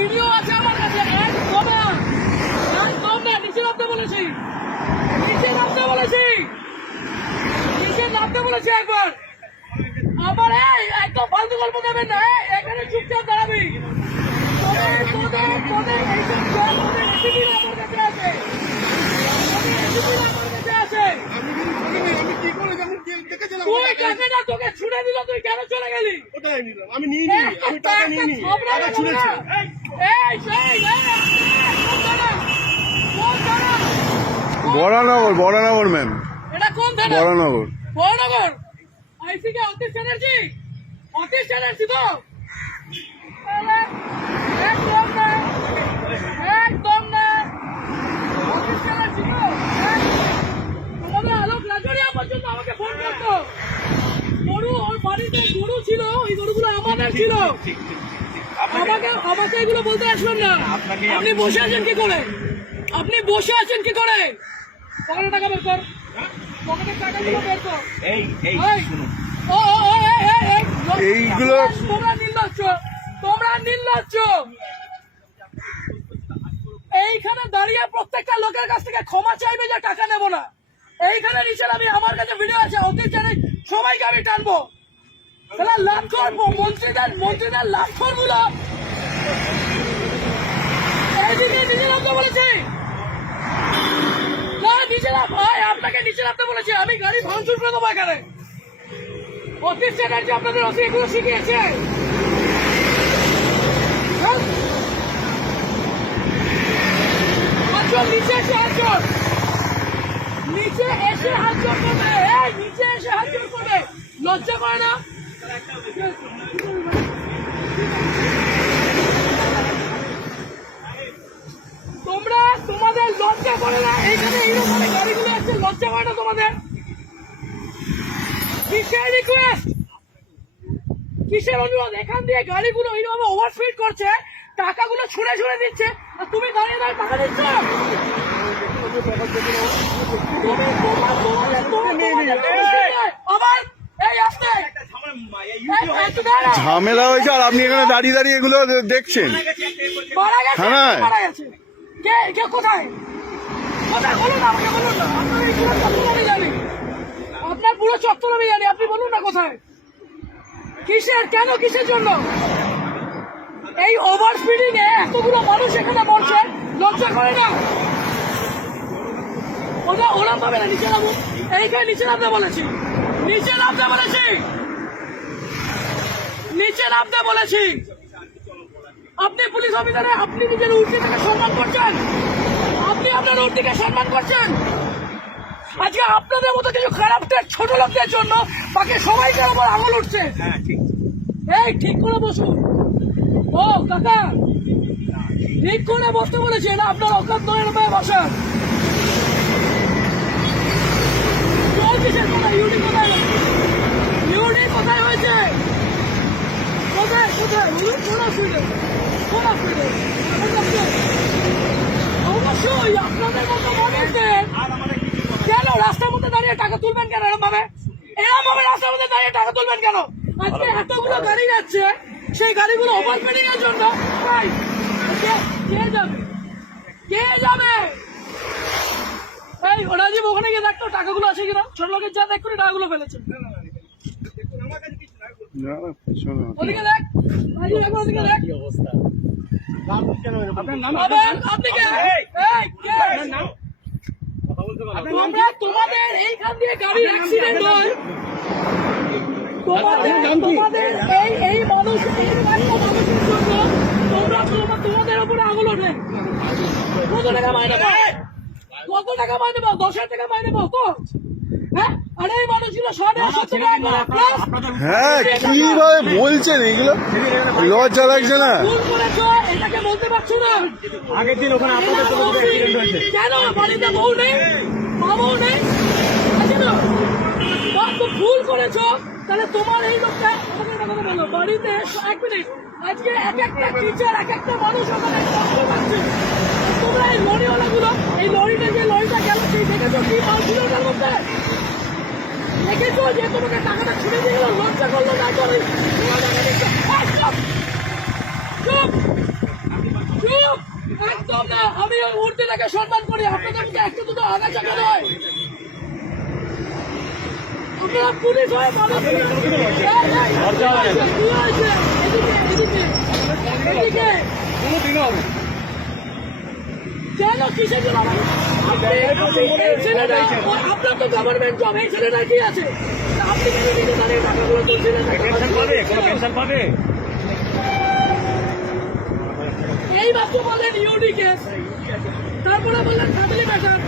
Video আছে আমার কাছে। একদম না, নিচে নামতে বলেছি, নিচে নামতে বলেছি, নিচে নামতে বলেছি একবার। আমার একদম ফালতু গল্প দেবেন না, এখানে চুপচাপ দাঁড়াবি। তোদের এইসব রেসিপিরা আমার কাছে আছে, তুই কাকে না তোকে ছুড়ে দিল, তুই কেন চলে গেলি? আমি নিইনি, আমি টাকা নিইনি, টাকা ছুঁড়েছে। বড়নগর ম্যাম, এটা কোন থানা? বড়নগর আইসি কে অতীশ চ্যাটার্জি, অতীশ চ্যাটার্জি তো একদম না অতীশ চ্যাটার্জি তো। তোমাদের আলোক লাজরিয়া পর্যন্ত আমাকে ফোন করতো। গরু, ওর বাড়িতে গরু ছিল, ওই গরুগুলো আমাদের ছিল। আমাকে এগুলো বলতে আসবেন না। আপনি বসে আছেন কি করে? আপনি বসে আছেন কি করে? পকেটে টাকা বের কর, পকেটের টাকাগুলো বের কর। এইগুলো তোমরা নির্লজ্জ। এইখানে দাঁড়িয়ে প্রত্যেকটা লোকের কাছ থেকে ক্ষমা চাইবে যে টাকা নেবো না। এইখানে নিচে আমি, আমার কাছে ভিডিও আছে, অতীত জানি সবাইকে আমি টানবো। লাভ করবো মন্ত্রীদের লাভ করবো না। এইদিকে নিচে নামতে বলেছি না, নিচে নাম ভাই, আপনাকে নিচে নামতে বলেছি। আমি গাড়ি ভাঙচুর করে দেবো এখানে। অতীশ চ্যাটার্জি আপনাদের অতি এগুলো শিখিয়েছে। নিচে এসে হাত জোর, নিচে এসে হাত জোর করবে, নিচে এসে হাত জোর করবে, লজ্জা করে না? তোমরা, তোমাদের লজ্জা করে না? এইখানে এইরকম গাড়িগুলো আছে, লজ্জা করে না তোমাদের? কিসের রিকোয়েস্ট, কিসের অনুরোধ? এখান দিয়ে গাড়িগুলো এইভাবে ওভারস্পিড করছে, টাকাগুলো ছুঁড়ে ছুঁড়ে দিচ্ছে, আর তুমি দাঁড়িয়ে দাঁড়িয়ে টাকা দিচ্ছ। ঝামেলা হয়েছে আর আপনি এখানে দাঁড়িয়ে দাঁড়িয়ে এগুলো দেখছেন। থানায় কোথায় কোথায় বলুন না, আমাকে বলুন না। আপনার এই পুরো চত্বর আমি জানি, আপনার পুরো চত্বর আমি জানি, আপনি বলুন না কোথায়, কিসের, কেন, কিসের জন্য? এই ওভার স্পিডিং এ এতগুলো মানুষ এখানে মরছে, লজ্জা করে না? ওরা পাবে না, নিচে নামো। এইখানে নিচে নামতে বলেছি, নিচে নামতে বলেছি, নিচে নামতে বলেছি। আপনি পুলিশ অফিসারে, আপনি নিজের উর্দিকে সম্মান করছেন, আপনি আপনার উর্দিকে সম্মান করছেন। আজকে আপনাদের মতো কিছু খারাপ ছোট লোকদের জন্য বাকি সবাইকে ওপর আঙুল উঠছে। এই ঠিক করে বসুন। ও কাকা, ঠিক করে বসতে বলেছি, এটা আপনার অকাত নয়, এরকম বসা। ইউডি কোথায়, ইউডি কোথায় হয়েছে, কোথায় কোথায় কোন অসুবিধা, কোন অসুবিধা? অবশ্যই আপনাদের মতো মানুষদের কেন রাস্তার মধ্যে দাঁড়িয়ে টাকা তুলবেন কেন? এরকম ভাবে রাস্তার মধ্যে দাঁড়িয়ে টাকা তুলবেন কেন? আজকে এতগুলো গাড়ি যাচ্ছে, সেই গাড়িগুলো ওভারস্পিডিং এর জন্য কে যাবে, কে যাবে? এই রাজীব, ওখানে গিয়ে দেখতো টাকাগুলো আছে কিনা, ছোট লোকের যা দেখ করে টাকাগুলো ফেলেছে। ওদিকে দেখ রাজীব, একবার ওদিকে দেখ। তোমাদের এইখান দিয়ে গাড়ি অ্যাক্সিডেন্ট হয়, তোমাদের এই মানুষ, তোমাদের উপরে আঙুল ওঠে। কত টাকা মাইনে পাও? কত টাকা মাইনে পাও? 10,000 টাকা মাইনে পাও তো? হ্যাঁ, আরে এই মানুষগুলো 150 টাকা। হ্যাঁ, কিভাবে বলছেন এগুলো? লজ্জা লাগছে না? এটাকে বলতে পারছো না? আগের দিন ওখানে আপনাদের অ্যাক্সিডেন্ট হয়েছে কেন? বাড়িতে বউ নেই, মা বউ নেই, ভুল করেছো, তাহলে তোমার এই লোকটা বলো বাড়িতে। 1 মিনিট, আজকে এক একটা টিচার, এক একটা মানুষ ওখানে কষ্ট পাচ্ছে। তোমরা এই লরিওয়ালা গুলো, এই লরিটা, যে লরিটা গেল, সেই দেখেছো কি মাল ছিল ওটার মধ্যে? দেখেছো যে তোমাকে টাকাটা ছুড়ে দিয়ে গেল, লজ্জা করলো না? করে চুপ একদম না, আমি ওই মূর্তিটাকে সম্মান করি, আপনাদের মুখে একটু দুটো আগাছা কেন হয়? আপনারা পুলিশ হয়ে মানুষ কি হয়েছে? এদিকে কেন কিসের জন্য এই ছেলেটা, আপনার তো গভর্নমেন্ট জব, এই ছেলেটা কি আছে? আপনি কেন নিজে দাঁড়িয়ে টাকাগুলো তুলছিলেন? এই মাত্র বললেন ইউডি কেস, তারপরে বললেন ফ্যামিলি ম্যাটার।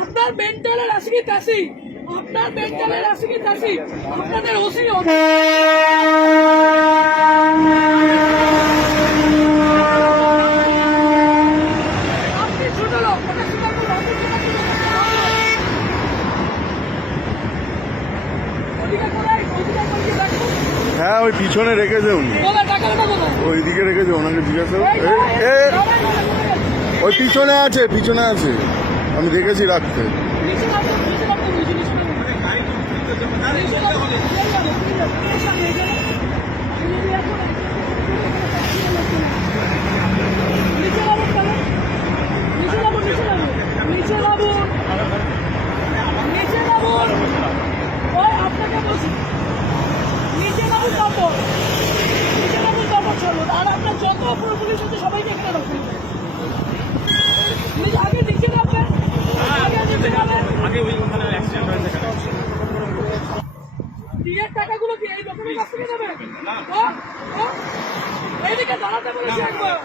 আপনার মেন্টালের আসি তাসি, আপনার মেন্টালের আসি তাসি, আপনাদের ওসি আপনি ছোট লোক, ওটা স্বীকার করুন, আপনি স্বীকার করুন। ওদিকে কোথায়? ওদিকে কোথায় দেখুন? হ্যাঁ ওই পিছনে রেখেছে উনি, কোথায় টাকাটা কোথায়? ওইদিকে রেখেছে, ওনাকে জিজ্ঞাসা করো। ওই পিছনে আছে, পিছনে আছে, আমি দেখেছি রাখতে। আর আপনার যত অপর পুলিশ আছে সবাইকে এখানে রাখুন। আগে নিচে নামবেন, আগে নিচে নামবেন। বিয়ের টাকাগুলো কি এই লোকের কাছ থেকে নেবেন? এইদিকে দাঁড়াতে বলেছি একবার।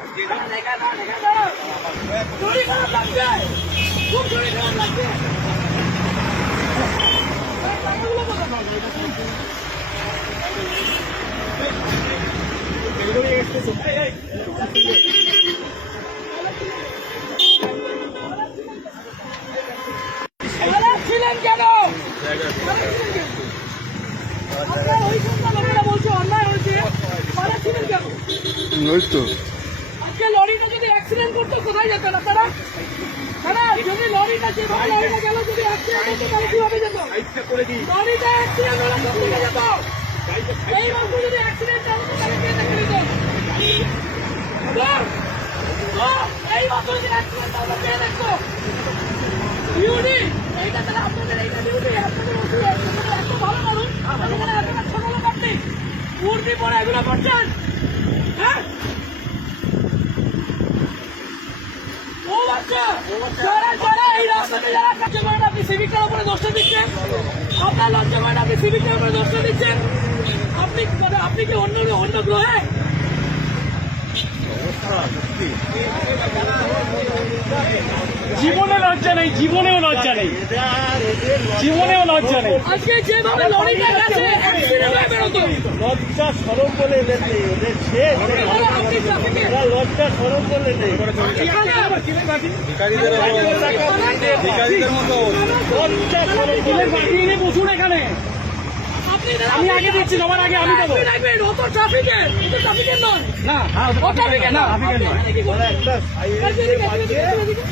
দাঁড়া। শরীর খারাপ লাগছে, খুব শরীর খারাপ লাগছে। টাকাগুলো কোথায়? ছিলেন কেন? আপনার ওই সন্ধ্যা লোকেরা বলছে অন্যায় হয়েছে, ছিলেন কেন? ওই তো আজকে লরিটা যদি অ্যাক্সিডেন্ট করতো কোথায় যেতেন আপনারা? যদি লরিটা যেভাবে লরিটা গেল, যদি অ্যাক্সিডেন্ট হতো তাহলে কিভাবে যেত? লরিটা অ্যাক্সিডেন্ট হলে কোথায় যেত? এই মাত্র যদি অ্যাক্সিডেন্ট হতো তাহলে কে দেখে নিত? এই মাত্র যদি অ্যাক্সিডেন্ট হতো কে দেখতো? ইউনি এইটা তাহলে আপনাদের এইটা ডিউটি, আপনাদের ওষুধ এত ভালো মানুষ, এখানে এতটা ছোট লোক আপনি মূর্তি পরে এগুলো করছেন? হ্যাঁ ও বাচ্চা, যারা এই রাস্তাতে যারা কাছে করেন, আপনি সিভিকটার উপরে দোষটা দিচ্ছেন। আপনার লজ্জা করেন, আপনি সিভিকটার উপরে দোষটা দিচ্ছেন। আপনি কি অন্য গ্রহে? জীবনে লজ্জা নেই, জীবনেও লজ্জা নেই, জীবনেও লজ্জা নেই। আজকে যেভাবে লরিটা গেছে অ্যাক্সিডেন্ট হয়ে বেরোতো। লজ্জা সরম বলে এদের নেই, ওদের শেষ। আপনি ট্রাফিকে ওরা লজ্জা সরম বলে নেই। লজ্জা সরম বলে নেই। বসুন এখানে, আমি আগে দিচ্ছি, সবার আগে আমি দেবো। অত ট্রাফিকে, এটা ট্রাফিকের নয়। না ও ট্রাফিকের না।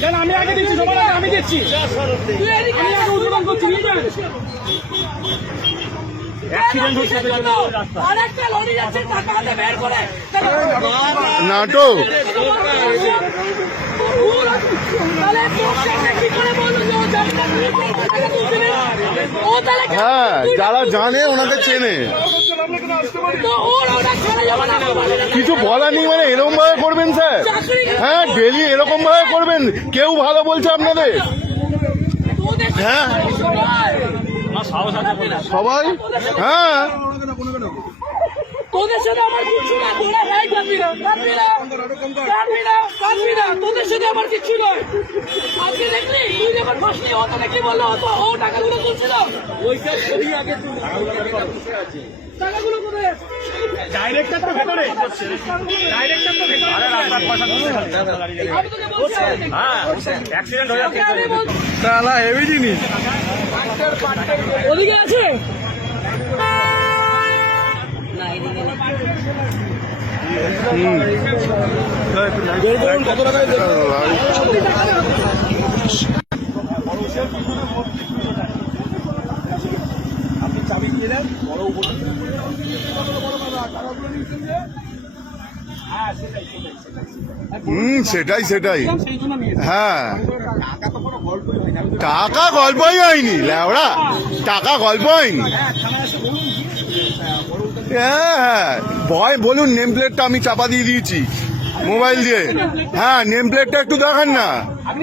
কেন আমি আগে দিচ্ছি, সবার আগে আমি দিচ্ছি। আমি আগে উদ্বোধন করছি, নিয়ে যান। অ্যাক্সিডেন্ট হচ্ছে আর একটা লরি যাচ্ছে টাকা হাতে বের করে নাটক। হ্যাঁ যারা জানে ওনাকে চেনে, কিছু বলার নেই। মানে এরকম ভাবে করবেন স্যার? হ্যাঁ ডেলি এরকম ভাবে করবেন? কেউ ভালো বলছে আপনাদের? হ্যাঁ সবাই, হ্যাঁ তোদের সাথে আমার কিছু না, তোরা রাইট পাবি না, তোদের সাথে আমার কিছু নয়। আজকে দেখলি তুই যখন ফাঁসলি, ও তোকে কি বললো? ও টাকাগুলো তুলছিল, টাকাগুলো কোথায়? ডাইরেক্টর তো ভেতরে, ডাইরেক্টর তো ভেতরে। আমি তোকে বলছি, অ্যাক্সিডেন্ট হয়ে যাচ্ছে। আমি বলছি তাহলে হেভি জিনিস। ওদিকে আছে কত টাকায় আপনি চাবি দিলেন, বড় উপর সেটাই সেটাই সেই জন্য নিয়েছি। হ্যাঁ টাকা গল্পই হয়নি ল্যাওড়া, টাকা গল্প হয়নি। হ্যাঁ হ্যাঁ ভয় বলুন, নেম প্লেটটা আমি চাপা দিয়ে দিয়েছি মোবাইল দিয়ে। হ্যাঁ নেম প্লেটটা একটু দেখান না,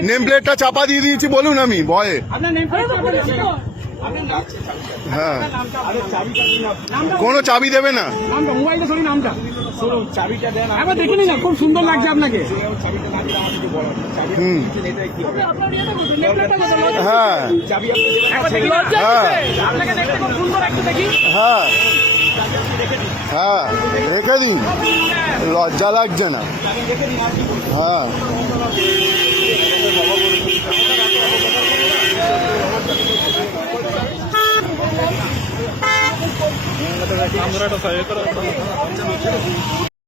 নেম প্লেটটা চাপা দিয়ে দিয়েছি বলুন আমি ভয়ে। আপনার নেম আরে তো বলেছি তো। হ্যাঁ নামটা কোনো চাবি দেবে না। নামটা মোবাইলটা সরি নামটা একবার দেখে নিন না, খুব সুন্দর লাগছে আপনাকে। হুম আপনার ইয়েটা কোথায়? নেমপ্লেটটা কোথায়? হ্যাঁ একবার দেখি না। লজ্জা হ্যাঁ। দিচ্ছে। আপনাকে দেখতে খুব সুন্দর, একটু দেখি। হ্যাঁ হ্যাঁ রেখে দিন, লজ্জা লাগছে না। হ্যাঁ